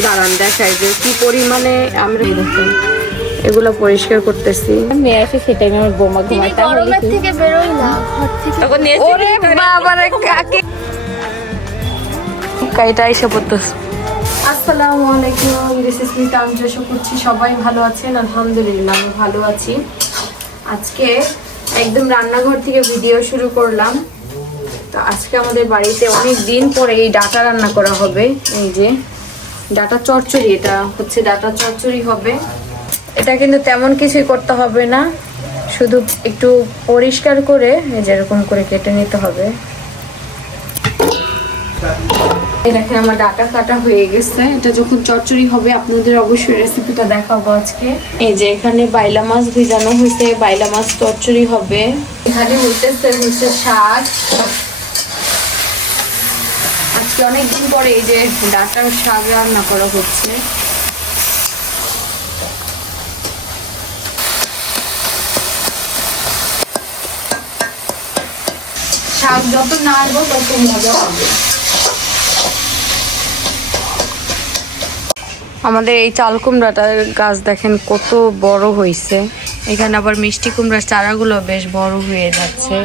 দাঁড়ান দেখাই যে কি পরিমাণে আমরা দেখেন এগুলো পরিষ্কার করতেছি। মেয়ে আসে সেটাই আমার বোমা ঘুমায় গরমের থেকে বেরোই না ঘর থেকে। ওরে বাবারে কাকে কাইটা এসে পড়তেছে। আসসালামু আলাইকুম, দিস ইজ মিতা। আমি আশা করছি সবাই ভালো আছেন। আলহামদুলিল্লাহ আমি ভালো আছি। আজকে একদম রান্নাঘর থেকে ভিডিও শুরু করলাম। তো আজকে আমাদের বাড়িতে অনেক দিন পরে এই ডাটা রান্না করা হবে। এই যে ডাটা চচ্চড়ি, এটা হচ্ছে ডাটা চচ্চড়ি হবে। এটা কিন্তু তেমন কিছুই করতে হবে না, শুধু একটু পরিষ্কার করে যেরকম করে কেটে নিতে হবে। এই দেখেন আমার ডাটা কাটা হয়ে গেছে। এটা যখন চচ্চড়ি হবে আপনাদের অবশ্যই রেসিপিটা দেখাবো আজকে। এই যে এখানে বাইলা মাছ ভিজানো হয়েছে, বাইলা মাছ চচ্চড়ি হবে। এখানে হচ্ছে শাক। আজকে অনেকদিন পরে এই যে ডাটার শাক রান্না করা হচ্ছে। শাক যত নাড়বো তত মজা হবে। আমাদের এই চাল কুমড়াটার গাছ দেখেন কত বড় হয়েছে। এখানে আবার মিষ্টি কুমড়ার চারাগুলো বেশ বড় হয়ে যাচ্ছে।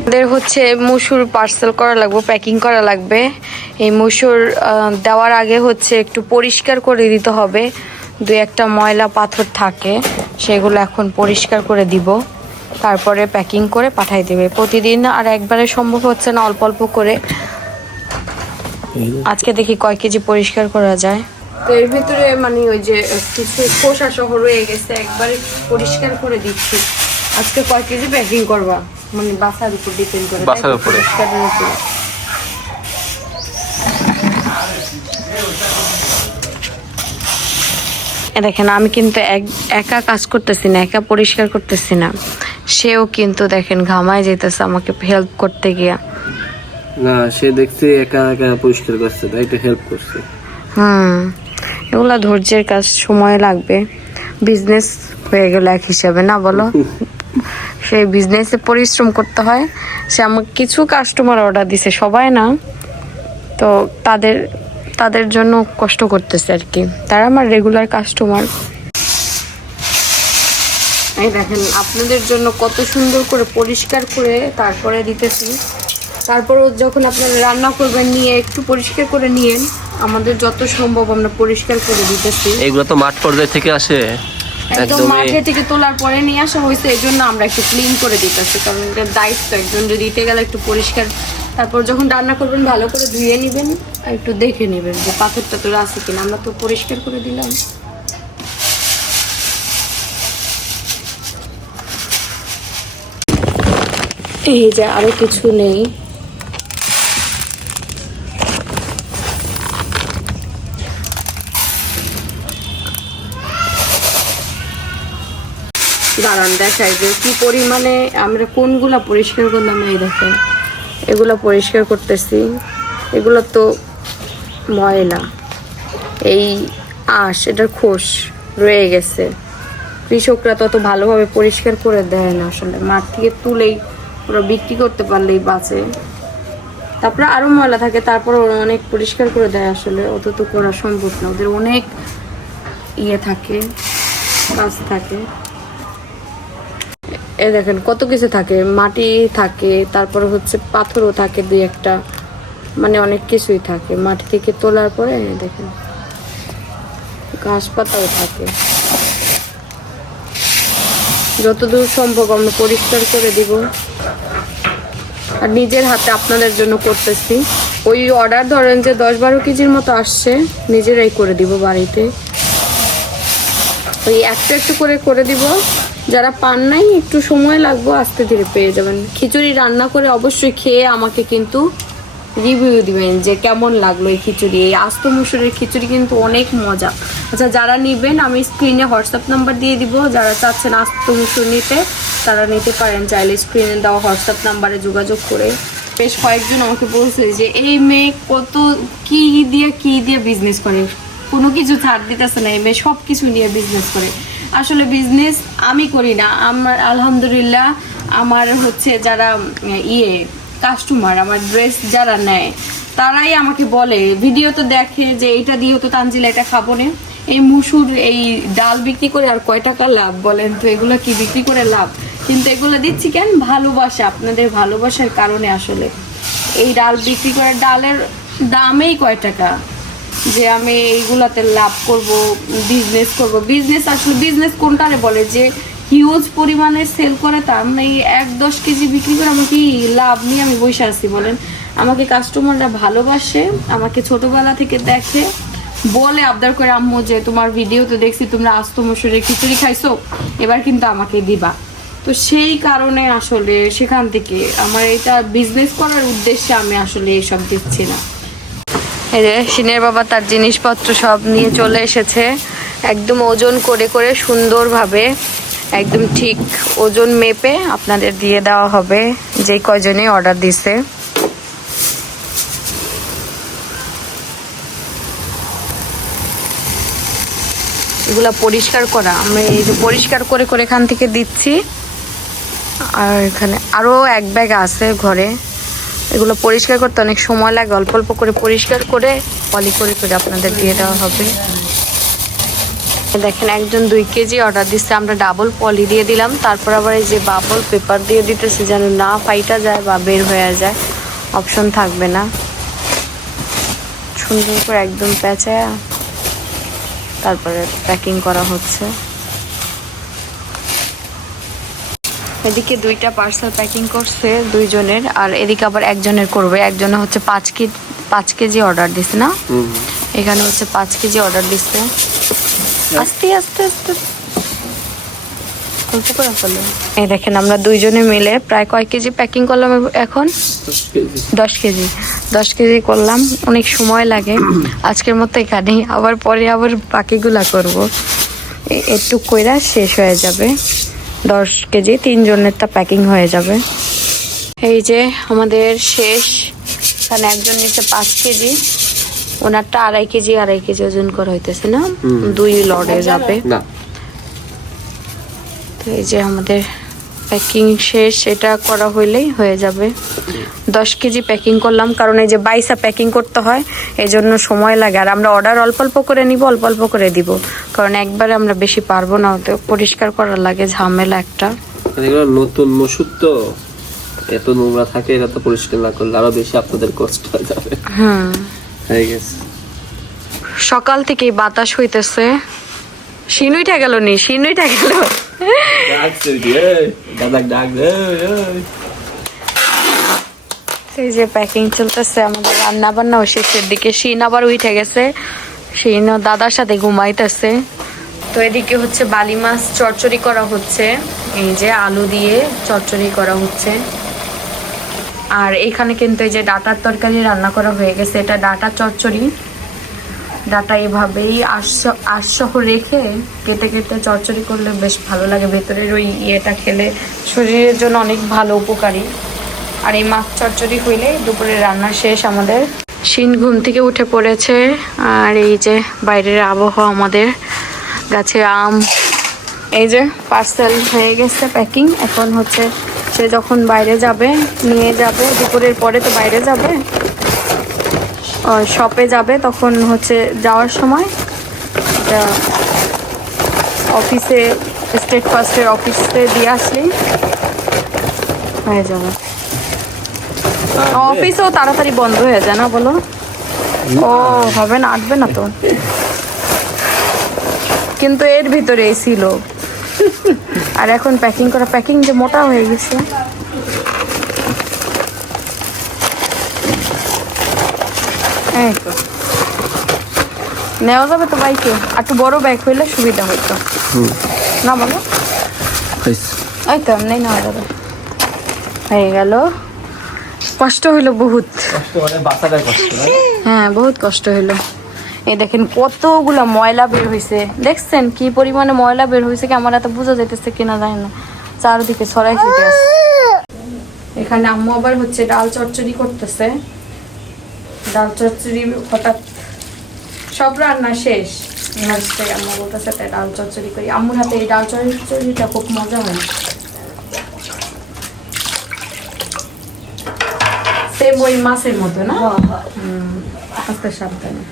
আমাদের হচ্ছে মসুর পার্সেল করা লাগবে, প্যাকিং করা লাগবে। এই মসুর দেওয়ার আগে হচ্ছে একটু পরিষ্কার করে দিতে হবে। দুই একটা ময়লা পাথর থাকে, সেগুলো এখন পরিষ্কার করে দিব, তারপরে প্যাকিং করে পাঠাই দেবে। প্রতিদিন আর একবারে সম্ভব হচ্ছে না, অল্প অল্প করে। আজকে দেখি কয় কেজি পরিষ্কার করা যায়। তো এর ভিতরে মানে ওই যে কিছু খোসা সহ রয়ে গেছে, একবারে পরিষ্কার করে দিচ্ছি। আজকে কয় কেজি প্যাকিং করবা মানে বাসার উপর ডিপেন্ড করে, বাসার উপরে। দেখেন আমি কিন্তু একা কাজ করতেছি না, একা পরিষ্কার করতেছি না। সেও কিন্তু দেখেন ঘামায় যেতেছে আমাকে হেল্প করতে গিয়া। না, সে দেখছি একা একা পরিষ্কার করছে, তাই তো হেল্প করছে। এগুলা ধৈর্যের কাজ, সময় লাগবে। বিজনেস হয়ে গেল এক হিসাবে, না বলো? সেই বিজনেসে পরিশ্রম করতে হয়। সে আমাকে কিছু কাস্টমার অর্ডার দিছে, সবাই না, তো তাদের জন্য কষ্ট করতেছে আর কি। তারা আমার রেগুলার কাস্টমার। এই দেখেন আপনাদের জন্য কত সুন্দর করে পরিষ্কার করে তারপরে দিতেছি। তারপরও যখন আপনারা রান্না করবেন নিয়ে একটু পরিষ্কার করে নিয়েন। আমাদের যত সম্ভব আমরা পরিষ্কার করে দিতেছি। এগুলো তো মাঠ পর্যায় থেকে আসে, একদম মাঠে থেকে তোলার পরে নিয়ে আসা হয়েছে, এই জন্য আমরা একটু ক্লিন করে দিতেছি। কারণ এটা দায়িত্ব, একজন দিতে গেলে একটু পরিষ্কার। তারপর যখন রান্না করবেন ভালো করে ধুয়ে নেবেন আর একটু দেখে নেবেন যে পাথর টাথর আছে কিনা। আমরা তো পরিষ্কার করে দিলাম। এই যে আরো কিছু নেই। দাঁড়ান দেখাই যে কি পরিমাণে আমরা কোনগুলা পরিষ্কার করলাম। এই দেখেন এগুলা পরিষ্কার করতেছি। এগুলো তো ময়লা, এই আঁশ, এটার খোস রয়ে গেছে। কৃষকরা তত ভালোভাবে পরিষ্কার করে দেয় না আসলে। মাঠ থেকে তুলেই ওরা বিক্রি করতে পারলেই বাঁচে। তারপরে আরো ময়লা থাকে, তারপর ওরা অনেক পরিষ্কার করে দেয়। আসলে অত তো করা সম্ভব না, ওদের অনেক ইয়ে থাকে, কাজ থাকে। এ দেখেন কত কিছু থাকে, মাটি থাকে, তারপরে হচ্ছে পাথরও থাকে দুই একটা, মানে অনেক কিছুই থাকে। মাটি থেকে তোলার পরে দেখেন ঘাস পাতাও থাকে। যতদূর সম্ভব আমরা পরিষ্কার করে দিব। আর নিজের হাতে আপনাদের জন্য করতেছি। ওই অর্ডার ধরেন যে 10-12 কেজির মতো আসছে, নিজেরাই করে দিব বাড়িতে। ওই একটু একটু করে দিব। যারা পান নাই একটু সময় লাগবে, আস্তে ধীরে পেয়ে যাবেন। খিচুড়ি রান্না করে অবশ্যই খেয়ে আমাকে কিন্তু রিভিউ দিবেন যে কেমন লাগলো এই খিচুড়ি। এই আস্ত মুসুরের খিচুড়ি কিন্তু অনেক মজা। আচ্ছা, যারা নেবেন আমি স্ক্রিনে হোয়াটসঅ্যাপ নাম্বার দিয়ে দিব। যারা চাচ্ছেন আস্ত মুসুর নিতে তারা নিতে পারেন, চাইলে স্ক্রিনে দেওয়া হোয়াটসঅ্যাপ নাম্বারে যোগাযোগ করে। বেশ কয়েকজন আমাকে বলছে যে এই মেয়ে কত কি দিয়ে বিজনেস করে, কোনো কিছু ছাড় দিতেছে না, এই মেয়ে সব কিছু নিয়ে বিজনেস করে। আসলে বিজনেস আমি করি না, আমার আলহামদুলিল্লাহ আমার হচ্ছে যারা কাস্টমার, আমার ড্রেস যারা নেয় তারাই আমাকে বলে, ভিডিও তো দেখে যে এইটা দিয়েও তো তানজিলা এটা খাবো না, এই মুসুর এই ডাল বিক্রি করে আর কয় টাকা লাভ বলেন তো, এগুলো কি বিক্রি করে লাভ? কিন্তু এগুলো দিচ্ছি কেন? ভালোবাসা, আপনাদের ভালোবাসার কারণে। আসলে এই ডাল বিক্রি করে, ডালের দামেই কয় টাকা, যে আমি এইগুলাতে লাভ করব, বিজনেস করব। বিজনেস আসলে বিজনেস কোনটারে বলে? যে হিউজ পরিমাণে সেল করে, তার মানে 1-10 কেজি বিক্রি করে আমাকে লাভ নিয়ে আমি বসে আছি বলেন? আমাকে কাস্টমাররা ভালোবাসে, আমাকে ছোটবেলা থেকে দেখে, বলে আবদার করে, আম্মু যে তোমার ভিডিও তো দেখছি তোমরা আস্ত মসুরের খিচুড়ি খাইছো, এবার কিন্তু আমাকে দিবা। তো সেই কারণে আসলে সেখান থেকে আমার এটা বিজনেস করার উদ্দেশ্যে আমি আসলে এইসব দিচ্ছি না। এই যে সিনের বাবা তার জিনিসপত্র সব নিয়ে চলে এসেছে, একদম ওজন করে করে সুন্দরভাবে একদম ঠিক ওজন মেপে আপনাদের দিয়ে দেওয়া হবে, যে কয়জনই অর্ডার দিছে। এগুলা পরিষ্কার করা, আমরা এই যে পরিষ্কার করে করে এখান থেকে দিচ্ছি। আর এখানে আরো এক ব্যাগ আছে ঘরে, এগুলো পরিষ্কার করতে অনেক সময় লাগে, অল্প অল্প করে পরিষ্কার করে পলি করে করে আপনাদের দিয়ে দেওয়া হবে। দেখেন একজন 2 কেজি অর্ডার দিচ্ছে, আমরা ডাবল পলি দিয়ে দিলাম, তারপর আবার এই যে বাবল পেপার দিয়ে দিতেছি যেন না ফাইটা যায় বা বের হয়ে যায়, অপশন থাকবে না। সুন্দর করে একদম প্যাঁচায় তারপরে প্যাকিং করা হচ্ছে। এদিকে 2টা পার্সেল প্যাকিং করছে 2 জনের, আর এদিকে আবার একজনের করবে। একজনে হচ্ছে 5 কেজি অর্ডার দিছে না, এখানে হচ্ছে 5 কেজি অর্ডার দিচ্ছে। আস্তে আস্তে আস্তে অল্প করে ফেলো। এই দেখেন আমরা 2 জনে মিলে প্রায় কয় কেজি প্যাকিং করলাম এখন? 10 কেজি 10 কেজি করলাম, অনেক সময় লাগে। আজকের মতো এখানেই, আবার পরে আবার বাকিগুলা করব, একটু কইরা শেষ হয়ে যাবে। 10 কেজি 3 জনেরটা প্যাকিং হয়ে যাবে। এই যে আমাদের শেষ, এখানে একজন নিচে 5 কেজি, ওনারটা 2.5 কেজি ওজন করা হইতেছে না, 2 লড়ে যাবে। তো এই যে আমাদের প্যাকিং শেষ, এটা করা হইলেই হয়ে যাবে। 10 কেজি প্যাকিং করলাম, কারণ এই যে 22 প্যাকিং করতে হয়, এই জন্য সময় লাগে। আর আমরা অর্ডার অল্প অল্প করে নিব, অল্প অল্প করে দিব, কারণ একবারে আমরা বেশি পারবো না, তো পরিষ্কার করার লাগে, ঝামেলা একটা। নতুন মসুর তো এত নোংরা থাকে, এটা তো পরিষ্কার না করলে আরো বেশি আপনাদের কষ্ট হয়ে যাবে। হয়ে গেছে। সকাল থেকেই বাতাস হইতেছে, শিনুইটা গেল নি, শিনুইটা গেল। এই যে প্যাকিং চলতেছে, আমাদের রান্না বান্নাও শেষের দিকে। শিন আবার উঠে গেছে, শিন দাদার সাথে ঘুমাইতেছে। তো এদিকে হচ্ছে বালি মাছ চচ্চড়ি করা হচ্ছে, এই যে আলু দিয়ে চচ্চড়ি করা হচ্ছে। আর এখানে কিন্তু এই যে ডাটার তরকারি রান্না করা হয়ে গেছে, এটা ডাটা চচ্চড়ি। ডাটা এভাবেই আঁশসহ রেখে কেটে কেটে চচ্চড়ি করলে বেশ ভালো লাগে, ভেতরের ওই ইয়েটা খেলে শরীরের জন্য অনেক ভালো, উপকারী। আর এই মাছ চচ্চড়ি হইলে দুপুরে রান্না শেষ আমাদের। শিন ঘুম থেকে উঠে পড়েছে, আর এই যে বাইরের আবহাওয়া, আমাদের গাছে আম। এই যে পার্সেল হয়ে গেছে প্যাকিং, এখন হচ্ছে সে যখন বাইরে যাবে নিয়ে যাবে, দুপুরের পরে তো বাইরে যাবে, শপে যাবে, তখন হচ্ছে যাওয়ার সময় এটা অফিসে, স্টেট ফার্স্টের অফিসে দিয়ে আসলেই হয়ে যাবে। অফিসও তাড়াতাড়ি বন্ধ হয়ে যায় না বলো? ও হবে না, আটবে না তো, কিন্তু এর ভিতরেই ছিল। আর এখন প্যাকিং করা, প্যাকিং যে মোটা হয়ে গেছে। এই তো নেওয়া যাবে তো বাইকে, আর একটু বড় ব্যাগ হইলে সুবিধা হইতো না বলো? এই তো এমনি নেওয়া যাবে। হয়ে গেল, কষ্ট হইলো বহুত, হ্যাঁ বহুত কষ্ট হইলো। এই দেখেন কতগুলা ময়লা বের হয়েছে, দেখছেন কি পরিমাণে ময়লা বের হয়েছে, কি আমার এত বোঝা যাইতেছে কিনা জানি না, চারদিকে ছড়াই ছিটে আছে। এখানে আম্মু আবার হচ্ছে ডাল চচ্চড়ি করতেছে, ডাল চচ্চড়ি হঠাৎ সব রান্না শেষ, আম্মু বলতেছে তাই ডাল চচ্চড়ি করি। আম্মুর হাতে এই ডাল চচ্চড়িটা খুব মজা হয়। সেম সেম ওই মাছের মতো না? আস্তে সাবধানে।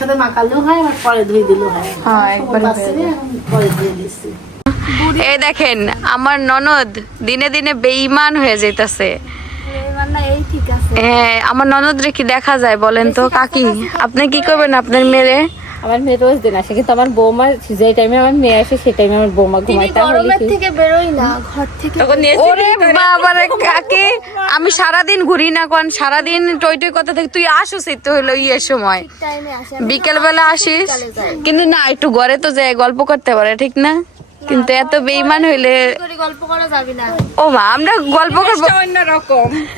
সাথে মাখালেও হয় আর পরে ধুয়ে দিলেও হয়। হ্যাঁ, একবারে হয়ে বাচ্চাদের যায়। এখন পরে ধুয়ে দিচ্ছি। এই দেখেন আমার ননদ দিনে দিনে বেঈমান হয়ে যাইতাছে। এই ঠিক আছে। হ্যাঁ, আমার ননদরে কি দেখা যায় বলেন তো কাকি? আপনি কি করবেন আপনার মেয়েরে? আমার মেয়ে রোজ দিন আসে, কিন্তু আমার বৌমা যে টাইমে আমার মেয়ে আসে সেই টাইমে আমার বৌমা তিনি ঘুমায়। তাহলে গরমের কি থেকে বেরোই না ঘর থেকে। ওরে বাবারে কাকি, আমি সারাদিন ঘুরি না কোন, সারাদিন টই টই কথা থেকে তুই আসুস তো হলো ইয়ের সময়, টাইমে আসে। বিকেল বেলা আসিস, কিন্তু না একটু ঘরে তো যায় গল্প করতে পারে, ঠিক না? কিন্তু এত বেঈমান হইলে করে গল্প করা যাবে না। ও মা, আমরা গল্প করবো।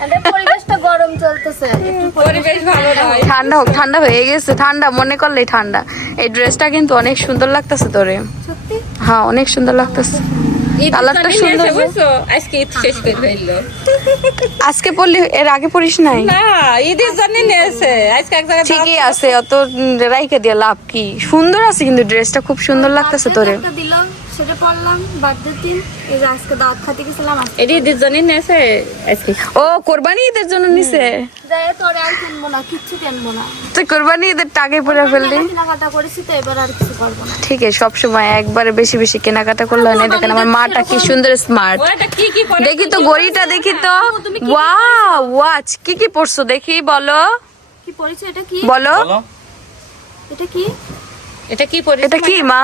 আমাদের পরিবেশটা গরম চলতেছে, একটু পরিবেশ ভালো নয়। ঠান্ডা হোক, ঠান্ডা হয়ে গেছে, ঠান্ডা মনে করলেই ঠান্ডা। এই ড্রেসটা কিন্তু অনেক সুন্দর লাগতেছে তোরে। সত্যি হ্যাঁ, অনেক সুন্দর লাগতেছে, কালারটা সুন্দর। আজকে ঈদ শেষ করে হইলো আজকে পরলি, এর আগে পরিস নাই? না, ঈদের জন্য নিয়েছে আজকে এক জায়গায় ঠিকই আছে, অত রাইখে দিয়ে লাভ কি? সুন্দর আছে কিন্তু ড্রেসটা খুব সুন্দর লাগতেছে তোরে। একটা দিলাম, সেটা পরলাম বার্থডে দিন। এই যে আজকে দাওয়াত খাতে গেছিলাম, আজকে এটি ঈদের জন্য নিয়েছে আজকে। ও কোরবানি ঈদের জন্য নিছে? যাই তোরে আর কিনবো না, কিচ্ছু কিনবো না। তুই কোরবানি ঈদের টাকা পরে ফেললি? কেনাকাটা করেছি তো, এবার আর কিছু করবো না। ঠিক আছে, সবসময় একবারে বেশি বেশি কেনাকাটা করলে হয় না। দেখেন আমার মাটা কি সুন্দর স্মার্ট। ওটা কি কি পরে দেখি তো ঘড়িটা, দেখি তো। ওয়াও, ওয়াচ কি কি পরছো দেখি, বলো কি পরেছো? এটা কি? বলো এটা কি? এটা কি পরে এটা কি মা?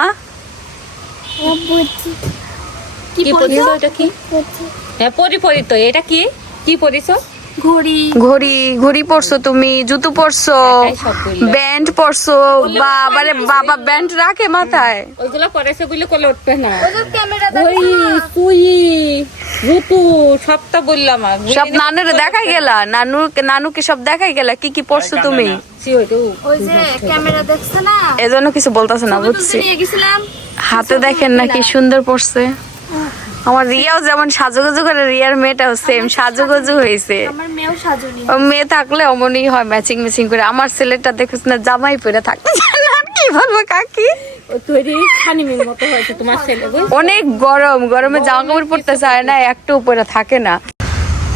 কি পরিছো? এটা কি? হ্যাঁ, পরি তো। এটা কি কি পরিছো? ঘড়ি। ঘড়ি, ঘড়ি পরছো তুমি, জুতো পরছো, এটাই সব বললো। ব্যান্ড পরছো। বাবারে বাবা, ব্যান্ড রাখে মাথায়? ওইগুলো পরেছে বলে কোলে উঠবে না। ওই যে ক্যামেরা ওই সুই ঋতু সবটা বললাম। সব নানুরে দেখাই গেলা? নানুকে সব দেখাই গেলা কি কি পরছো তুমি? ওই যে ক্যামেরা দেখছে না, এজন্য কিছু বলতাছে না, ছবি তুলতে বুঝছি। নিয়ে গেছিলাম। হাতে দেখেন না কি সুন্দর পরছে। আমার রিয়াও যেমন সাজুগুজু করে, রিয়ার মেয়েটাও সেম সাজুগুজু হয়েছে। আমার মেয়েও সাজুনি। ও মেয়ে থাকলে অমনই হয়, ম্যাচিং ম্যাচিং করে। আমার ছেলেটা দেখছ না, জামাই পরে থাকতে চায় না। কি বলবো কাকি, তৈরি খানিমির মতো হয়েছে তোমার ছেলে। অনেক গরম, গরমে জামা কাপড় পরতে চায় না, একটু উপরে থাকে না।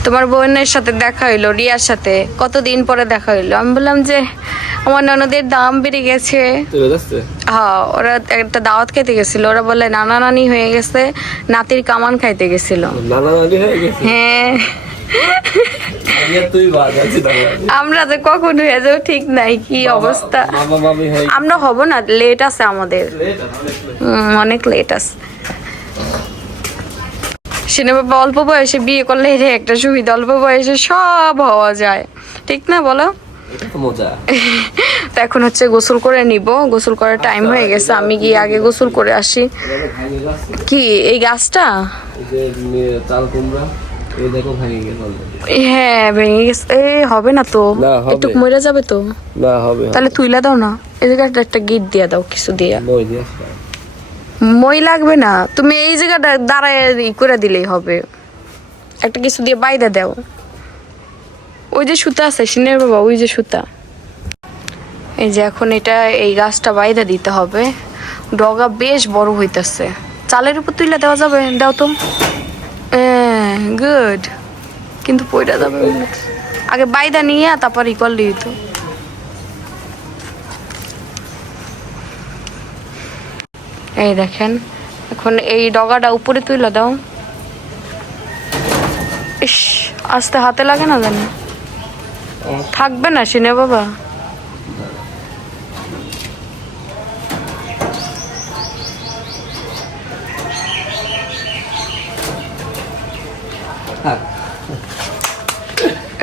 তোমার বোনের সাথে দেখা হইলো, রিয়ার সাথে কতদিন পরে দেখা হইলো। আমি বললাম যে আমার ননদের দাম বেড়ে গেছে। হ্যাঁ, ওরা একটা দাওয়াত খেতে গেছিল, ওরা বলে নানা নানি হয়ে গেছে, নাতির কামান খাইতে গেছিল। হ্যাঁ, আমরা তো কখন হয়ে যাবো ঠিক নাই, কি অবস্থা। আমরা হব না, লেট আছে আমাদের, অনেক লেট আছে। সিনে বাবা অল্প বয়সে বিয়ে করলে এটা একটা সুবিধা, অল্প বয়সে সব হওয়া যায়, ঠিক না বলো? তো এখন হচ্ছে গোসল করে নিব, গোসল করার টাইম হয়ে গেছে, আমি গিয়ে আগে গোসল করে আসি। কি এই গাছটা? হ্যাঁ, ভেঙে গেছে। এ হবে না তো, একটু মরে যাবে তো। তাহলে তুইলা দাও না, এই জায়গাটা একটা গিট দিয়ে দাও, কিছু দিয়া। মই লাগবে না, তুমি এই জায়গাটা দাঁড়ায় করে দিলেই হবে, একটা কিছু দিয়ে বাইরে দাও। ওই যে সুতা আছে সিনের বাবা, ওই যে সুতা। এই যে এখন এটা, এই গাছটা বাইরে দিতে হবে। ডগা বেশ বড় হইতেছে, চালের উপর তুইলা দেওয়া যাবে? দাও তো। গুড, কিন্তু পয়টা যাবে আগে বাইদা নিয়ে তারপর ই করলি তো। এই দেখেন, এখন এই ডগাটা উপরে তুইলা দাও। ইস, আস্তে হাতে লাগে না জানি, থাকবে না সিনে বাবা।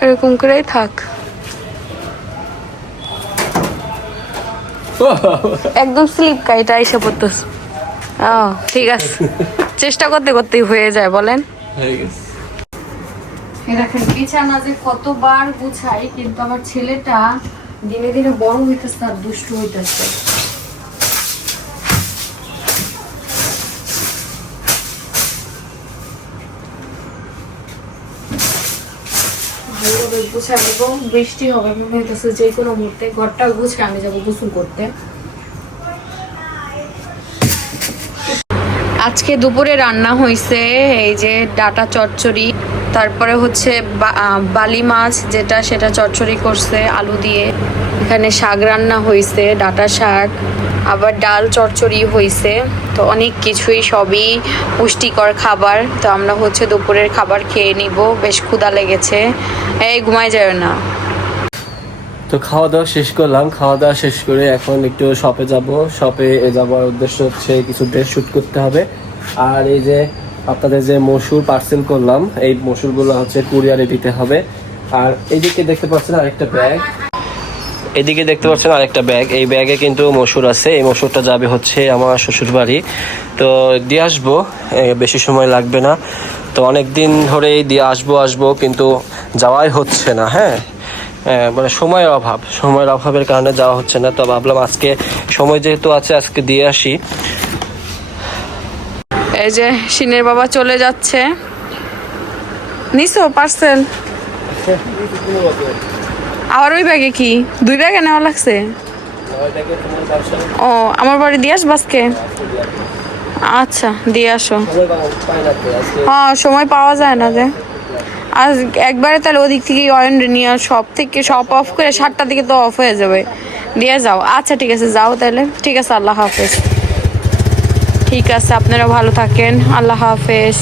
এরকম করেই থাক, একদম স্লিপ কাইটা এসে পড়তেছ। ঠিক আছে, চেষ্টা করতে করতেই হয়ে যায়, বলেন। দেখেন বিছানা যে কতবার গুছাই, কিন্তু আমার ছেলেটা দিনে দিনে বড় হইতেছে আর দুষ্টু হইতেছে। ভালোভাবে গুছাই নেবো, বৃষ্টি হবে মনে হইতেছে যে কোনো মুহূর্তে। ঘরটা গুছাই আমি যাবো গোসল করতে। আজকে দুপুরে রান্না হয়েছে এই যে ডাটা চচ্চড়ি, তারপরে হচ্ছে বালি মাছ যেটা সেটা চচ্চড়ি করছে আলু দিয়ে। এখানে শাক রান্না হয়েছে, ডাঁটা শাক, আবার ডাল চচ্চড়ি হয়েছে। তো অনেক কিছুই, সবই পুষ্টিকর খাবার। তো আমরা হচ্ছে দুপুরের খাবার খেয়ে নিব, বেশ ক্ষুধা লেগেছে। এই ঘুমাই যায় না। তো খাওয়া দাওয়া শেষ করলাম, খাওয়া দাওয়া শেষ করে এখন একটু শপে যাব। শপে যাওয়ার উদ্দেশ্য হচ্ছে কিছু ড্রেস শুট করতে হবে। আর এই যে আপনাদের যে মসুর পার্সেল করলাম, এই মসুরগুলো হচ্ছে কুরিয়ারে দিতে হবে। আর এইদিকে দেখতে পাচ্ছেন আরেকটা ব্যাগ, এদিকে দেখতে পাচ্ছেন আরেকটা ব্যাগ। এই ব্যাগে কিন্তু মসুর আছে, এই মসুরটা যাবে হচ্ছে আমার শ্বশুর বাড়ি। তো দিয়ে আসবো, বেশি সময় লাগবে না। তো অনেক দিন ধরেই দিয়ে আসবো কিন্তু যাওয়াই হচ্ছে না। হ্যাঁ, মানে সময়ের অভাবের কারণে যাওয়া হচ্ছে না। তো ভাবলাম আজকে সময় যেহেতু আছে আজকে দিয়ে আসি। এই যে সিনের বাবা চলে যাচ্ছে। নিছো পার্সেল? আবার ওই ব্যাগে কি 2 ব্যাগে নেওয়া লাগছে? ও, আমার বাড়ি দিয়ে আসবো আজকে? আচ্ছা, দিয়ে আসো। হ্যাঁ, সময় পাওয়া যায় না যে। আজ একবারে তাহলে ওদিক থেকে নিয়ে সব অফ করে 7টার দিকে তো অফ হয়ে যাবে। দিয়ে যাও। আচ্ছা ঠিক আছে, যাও তাহলে। ঠিক আছে, আল্লাহ হাফেজ। ঠিক আছে, আপনারা ভালো থাকেন। আল্লাহ হাফেজ।